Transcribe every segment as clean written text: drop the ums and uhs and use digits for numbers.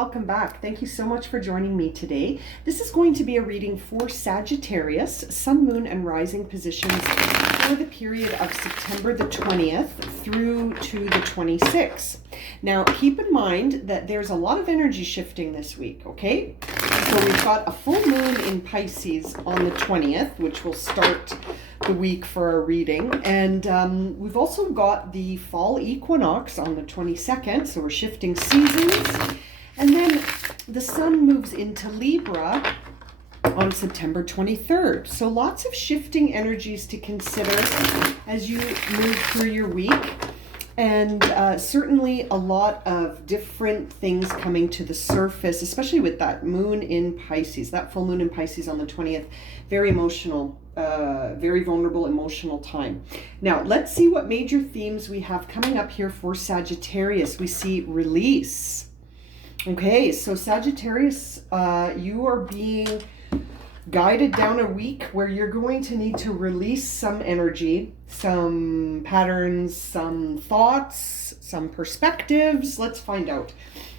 welcome back. Thank you so much for joining me today. This is going to be a reading for Sagittarius, Sun, Moon, and Rising positions for the period of September the 20th through to the 26th. Now, keep in mind that there's a lot of energy shifting this week, okay? So we've got a full moon in Pisces on the 20th, which will start the week for our reading. And we've also got the fall equinox on the 22nd, so we're shifting seasons. And then the sun moves into Libra on September 23rd. So lots of shifting energies to consider as you move through your week. And certainly a lot of different things coming to the surface, especially with that moon in Pisces, that full moon in Pisces on the 20th. Very emotional, very vulnerable, emotional time. Now, let's see what major themes we have coming up here for Sagittarius. We see release. Okay, so Sagittarius, you are being guided down a week where you're going to need to release some energy, some patterns, some thoughts, some perspectives. Let's find out.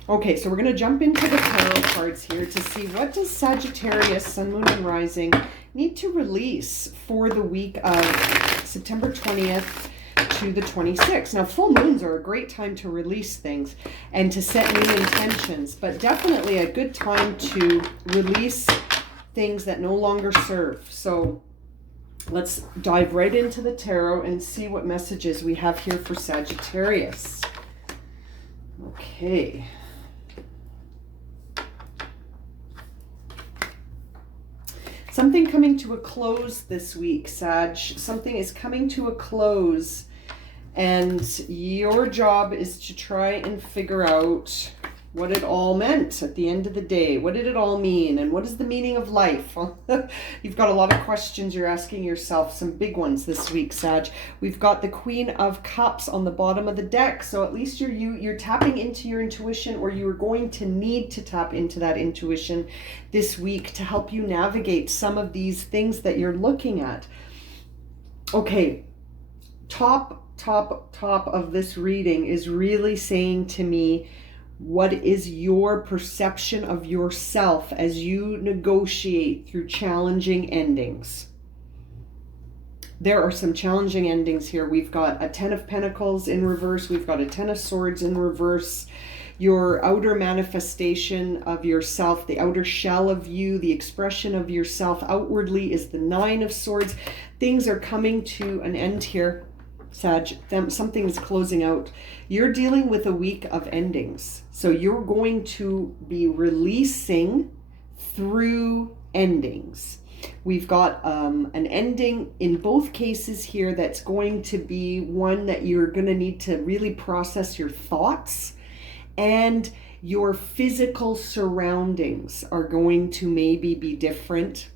Okay, so we're going to jump into the tarot cards here to see what does Sagittarius, Sun, Moon, and Rising need to release for the week of September 20th to the 26th. Now, full moons are a great time to release things and to set new intentions, but definitely a good time to release things that no longer serve. So let's dive right into the tarot and see what messages we have here for Sagittarius. Okay. Something coming to a close this week, Sag. Something is coming to a close, and your job is to try and figure out what it all meant at the end of the day. What did it all mean? And what is the meaning of life? You've got a lot of questions you're asking yourself, some big ones this week, Sag. We've got the Queen of Cups on the bottom of the deck. So at least you're tapping into your intuition, or you're going to need to tap into that intuition this week to help you navigate some of these things that you're looking at. Okay, top of this reading is really saying to me, what is your perception of yourself as you negotiate through challenging endings? There are some challenging endings here. We've got a Ten of Pentacles in reverse. We've got a Ten of Swords in reverse. Your outer manifestation of yourself, the outer shell of you, the expression of yourself outwardly is the Nine of Swords. Things are coming to an end here, Sag. Something is closing out. You're dealing with a week of endings. So you're going to be releasing through endings. We've got an ending in both cases here that's going to be one that you're going to need to really process your thoughts, and your physical surroundings are going to maybe be different.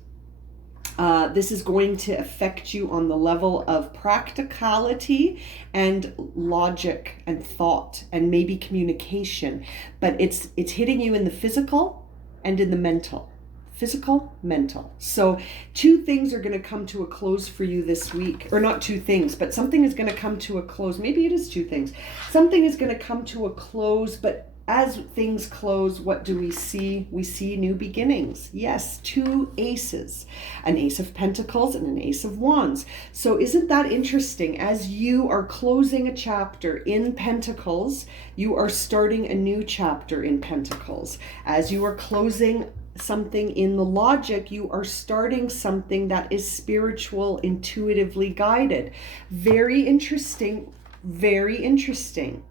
This is going to affect you on the level of practicality and logic and thought and maybe communication, but it's hitting you in the physical and in the mental. Physical, mental. So two things are going to come to a close for you this week, or not two things, but something is going to come to a close. Maybe it is two things. Something is going to come to a close, but as things close, what do we see? We see new beginnings. Yes, two aces, an Ace of Pentacles and an Ace of Wands. So isn't that interesting? As you are closing a chapter in Pentacles, you are starting a new chapter in Pentacles. As you are closing something in the logic, you are starting something that is spiritual, intuitively guided. Very interesting, very interesting.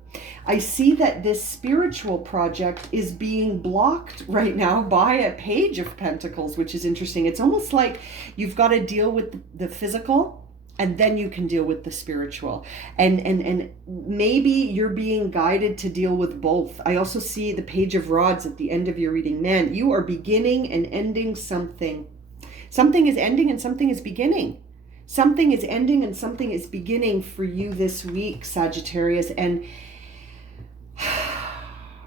I see that this spiritual project is being blocked right now by a Page of Pentacles, which is interesting. It's almost like you've got to deal with the physical, and then you can deal with the spiritual. And maybe you're being guided to deal with both. I also see the Page of Rods at the end of your reading. Man, you are beginning and ending something. Something is ending and something is beginning. Something is ending and something is beginning for you this week, Sagittarius. And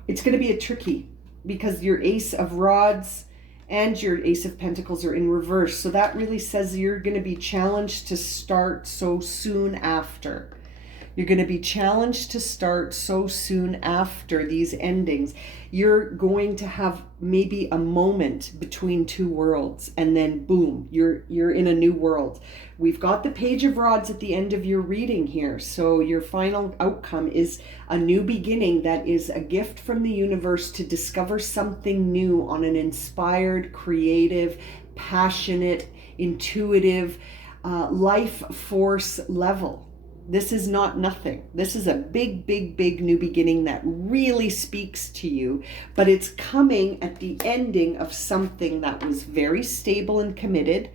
it's going to be a tricky, because your Ace of Rods and your Ace of Pentacles are in reverse. So that really says you're going to be challenged to start so soon after. You're going to be challenged to start so soon after these endings. You're going to have maybe a moment between two worlds, and then boom, you're in a new world. We've got the Page of Rods at the end of your reading here. So your final outcome is a new beginning that is a gift from the universe to discover something new on an inspired, creative, passionate, intuitive, life force level. This is not nothing. This is a big, big, big new beginning that really speaks to you, but it's coming at the ending of something that was very stable and committed.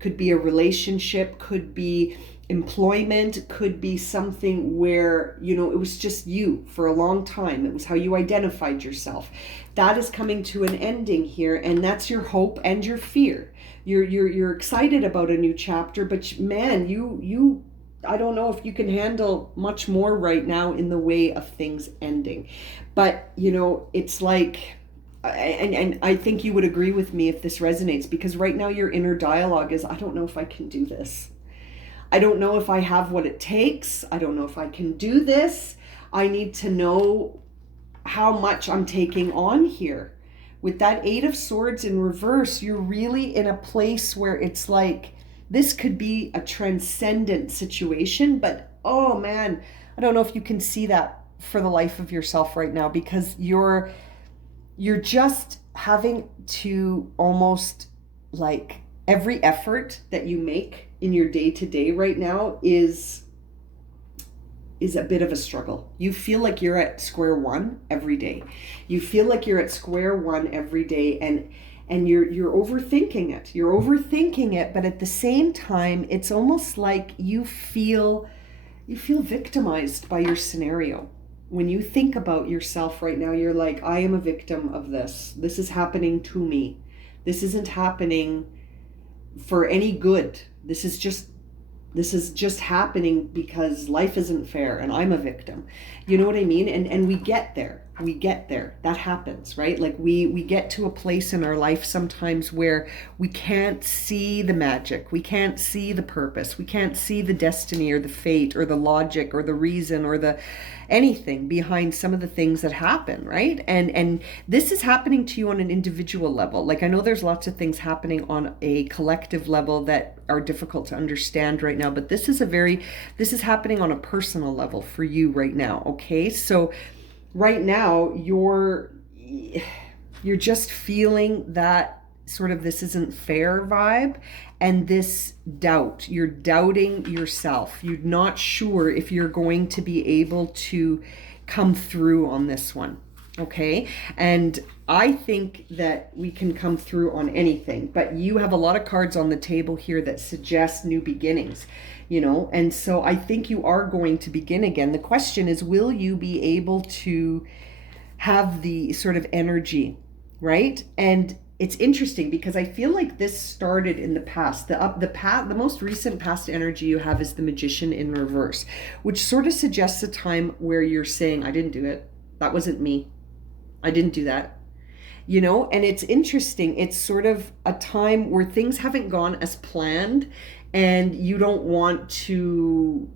Could be a relationship, could be employment, could be something where, you know, it was just you for a long time. It was how you identified yourself. That is coming to an ending here, and that's your hope and your fear. You're excited about a new chapter, but man, you I don't know if you can handle much more right now in the way of things ending. But, you know, it's like, and I think you would agree with me if this resonates, because right now your inner dialogue is, I don't know if I can do this. I don't know if I have what it takes. I don't know if I can do this. I need to know how much I'm taking on here. With that Eight of Swords in reverse, you're really in a place where it's like, this could be a transcendent situation, but oh man, I don't know if you can see that for the life of yourself right now, because you're just having to almost, like, every effort that you make in your day-to-day right now is a bit of a struggle. You feel like you're at square one every day. You feel like you're at square one every day, and you're overthinking it. You're overthinking it, but at the same time, it's almost like you feel victimized by your scenario. When you think about yourself right now, you're like, I am a victim of this. This is happening to me. This isn't happening for any good. This is just happening because life isn't fair and I'm a victim. You know what I mean? And we get there. That happens, right? Like we get to a place in our life sometimes where we can't see the magic. We can't see the purpose. We can't see the destiny or the fate or the logic or the reason or the anything behind some of the things that happen, right? And this is happening to you on an individual level. Like, I know there's lots of things happening on a collective level that are difficult to understand right now, but this is happening on a personal level for you right now, okay? So right now you're just feeling that sort of this isn't fair vibe, and this doubt. You're doubting yourself. You're not sure if you're going to be able to come through on this one, okay? And I think that we can come through on anything, but you have a lot of cards on the table here that suggest new beginnings, you know, and so I think you are going to begin again. The question is, will you be able to have the sort of energy, right? And it's interesting because I feel like this started in the past. The most recent past energy you have is the Magician in reverse, which sort of suggests a time where you're saying, I didn't do it. That wasn't me. I didn't do that. You know, and it's interesting. It's sort of a time where things haven't gone as planned, and you don't want to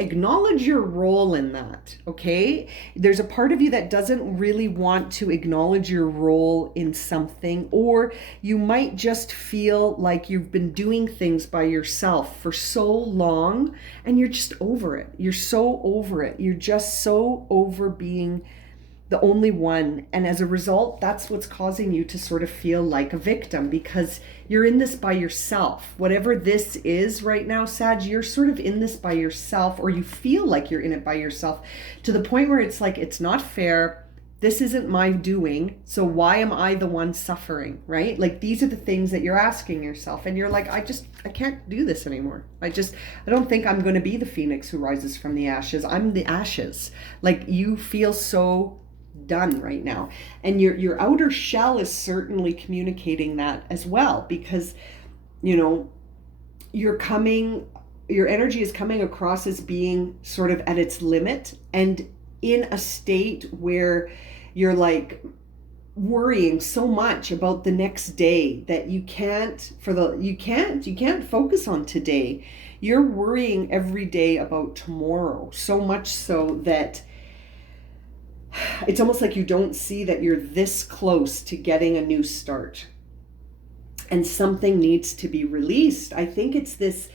acknowledge your role in that, okay? There's a part of you that doesn't really want to acknowledge your role in something, or you might just feel like you've been doing things by yourself for so long and you're just over it. You're so over it. You're just so over being the only one. And as a result, that's what's causing you to sort of feel like a victim, because you're in this by yourself. Whatever this is right now, Sag, you're sort of in this by yourself, or you feel like you're in it by yourself, to the point where it's like, it's not fair. This isn't my doing. So why am I the one suffering, right? Like, these are the things that you're asking yourself. And you're like, I can't do this anymore. I don't think I'm going to be the phoenix who rises from the ashes. I'm the ashes. Like, you feel so done right now, and your outer shell is certainly communicating that as well, because, you know, your energy is coming across as being sort of at its limit and in a state where you're like, worrying so much about the next day that you can't focus on today. You're worrying every day about tomorrow, so much so that it's almost like you don't see that you're this close to getting a new start. And something needs to be released. I think it's this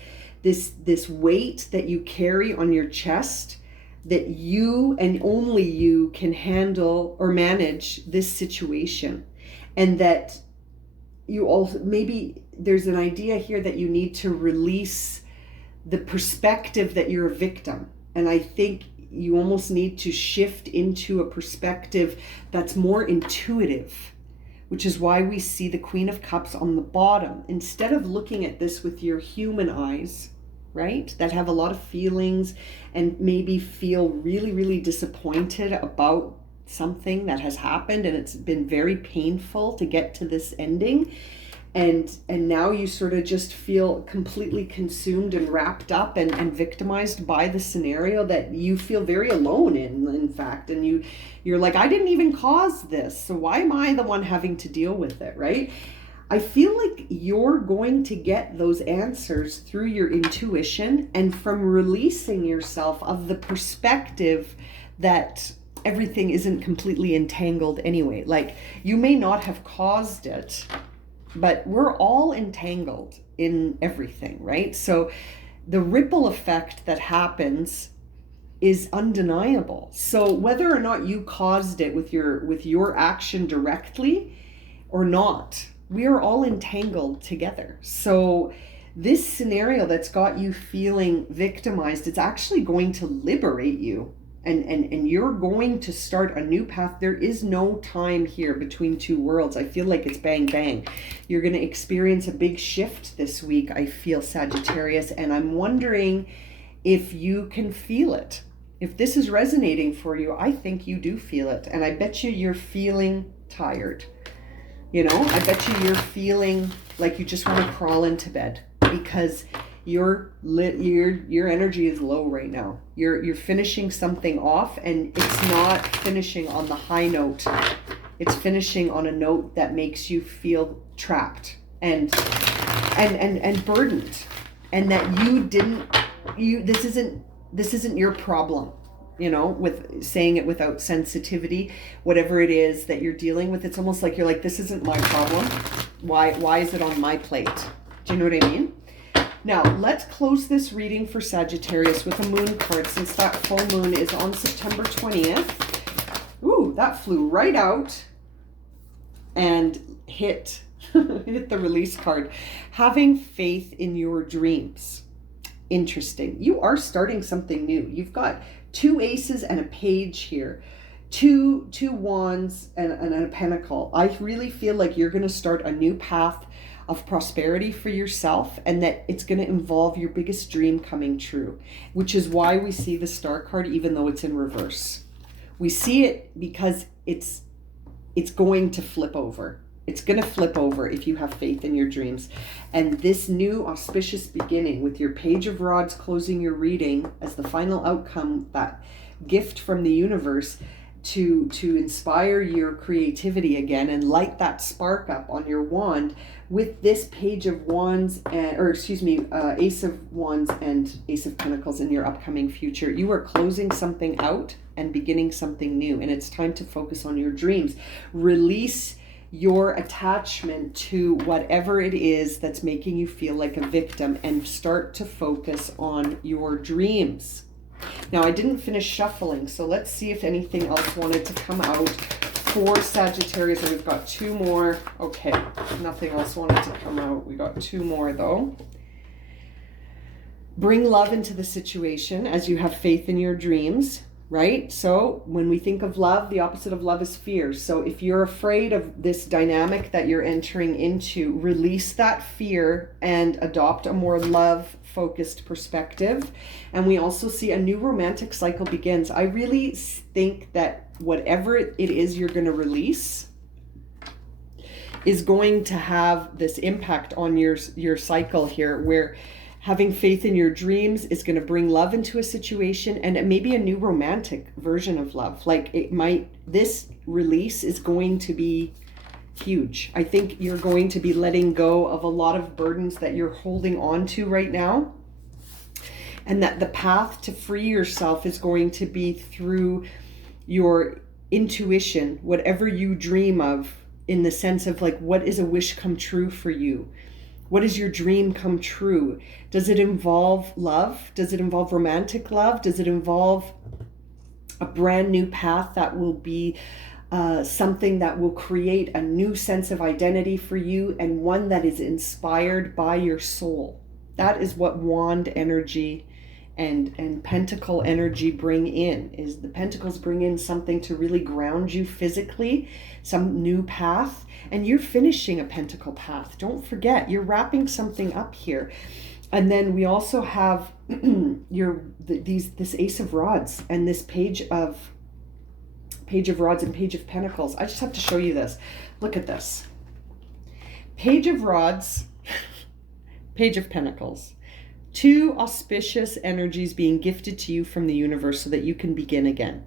weight that you carry on your chest, that you and only you can handle or manage this situation. And that you also, maybe there's an idea here that you need to release the perspective that you're a victim. And I think you almost need to shift into a perspective that's more intuitive, which is why we see the Queen of Cups on the bottom. Instead of looking at this with your human eyes, right, that have a lot of feelings and maybe feel really, really disappointed about something that has happened and it's been very painful to get to this ending. And now you sort of just feel completely consumed and wrapped up and victimized by the scenario that you feel very alone in fact. And you're like, I didn't even cause this, so why am I the one having to deal with it, right? I feel like you're going to get those answers through your intuition and from releasing yourself of the perspective that everything isn't completely entangled anyway. Like, you may not have caused it, but we're all entangled in everything, right? So the ripple effect that happens is undeniable. So whether or not you caused it with your action directly or not, we are all entangled together. So this scenario that's got you feeling victimized, it's actually going to liberate you. And you're going to start a new path. There is no time here between two worlds. I feel like it's bang, bang. You're going to experience a big shift this week, I feel, Sagittarius. And I'm wondering if you can feel it. If this is resonating for you, I think you do feel it. And I bet you're feeling tired. You know, I bet you're feeling like you just want to crawl into bed because your energy is low right now. You're finishing something off, and it's not finishing on the high note. It's finishing on a note that makes you feel trapped and burdened, and that this isn't your problem. You know, with saying it without sensitivity, whatever it is that you're dealing with, it's almost like you're like, this isn't my problem. Why is it on my plate? Do you know what I mean? Now, let's close this reading for Sagittarius with a moon card, since that full moon is on September 20th. Ooh, that flew right out and hit the release card. Having faith in your dreams. Interesting. You are starting something new. You've got 2 aces and a page here. Two wands and a pentacle. I really feel like you're going to start a new path of prosperity for yourself, and that it's going to involve your biggest dream coming true, which is why we see the Star card even though it's in reverse. We see it because it's going to flip over. It's going to flip over if you have faith in your dreams. And this new auspicious beginning with your Page of Rods closing your reading as the final outcome, that gift from the universe to inspire your creativity again and light that spark up on your wand with this Page of Wands, Ace of Wands and Ace of Pentacles in your upcoming future. You are closing something out and beginning something new, and it's time to focus on your dreams. Release your attachment to whatever it is that's making you feel like a victim and start to focus on your dreams. Now, I didn't finish shuffling, so let's see if anything else wanted to come out for Sagittarius. And we've got 2 more. Okay, nothing else wanted to come out. We got 2 more though. Bring love into the situation as you have faith in your dreams, right? So when we think of love, the opposite of love is fear. So if you're afraid of this dynamic that you're entering into, release that fear and adopt a more love-focused perspective. And we also see a new romantic cycle begins. I really think that whatever it is you're going to release is going to have this impact on your cycle here, where Having faith in your dreams is going to bring love into a situation, and maybe a new romantic version of love. Like this release is going to be huge. I think you're going to be letting go of a lot of burdens that you're holding on to right now. And that the path to free yourself is going to be through your intuition, whatever you dream of, in the sense of like, what is a wish come true for you? What is your dream come true? Does it involve love? Does it involve romantic love? Does it involve a brand new path that will be something that will create a new sense of identity for you, and one that is inspired by your soul? That is what wand energy and pentacle energy bring in. Is the pentacles bring in something to really ground you physically, some new path, and you're finishing a pentacle path. Don't forget, you're wrapping something up here. And then we also have this Ace of Rods and this Page of Rods and Page of Pentacles. I just have to show you this. Look at this. Page of Rods, Page of Pentacles. Two auspicious energies being gifted to you from the universe so that you can begin again.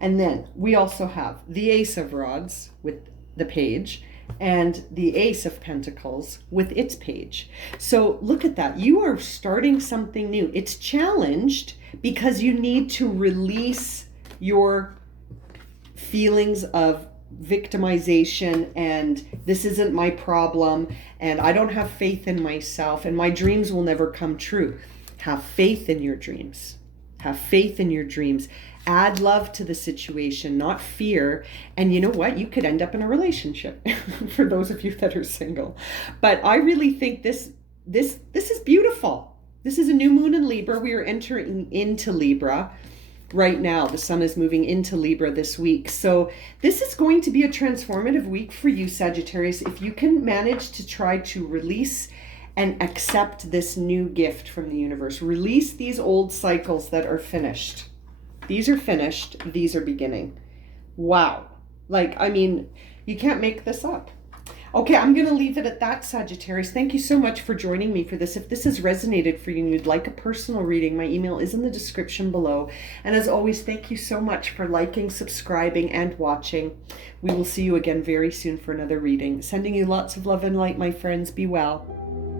And then we also have the Ace of Rods with the page, and the Ace of Pentacles with its page. So look at that. You are starting something new. It's challenged because you need to release your feelings of victimization and this isn't my problem and I don't have faith in myself and my dreams will never come true. Have faith in your dreams. Have faith in your dreams. Add love to the situation, not fear. And you know what? You could end up in a relationship for those of you that are single. But I really think this is beautiful. This is a new moon in Libra. We are entering into Libra right now. The sun is moving into Libra this week. So this is going to be a transformative week for you, Sagittarius. If you can manage to try to release and accept this new gift from the universe. Release these old cycles that are finished. These are finished. These are beginning. Wow. Like, I mean, you can't make this up. Okay, I'm going to leave it at that, Sagittarius. Thank you so much for joining me for this. If this has resonated for you and you'd like a personal reading, my email is in the description below. And as always, thank you so much for liking, subscribing, and watching. We will see you again very soon for another reading. Sending you lots of love and light, my friends. Be well.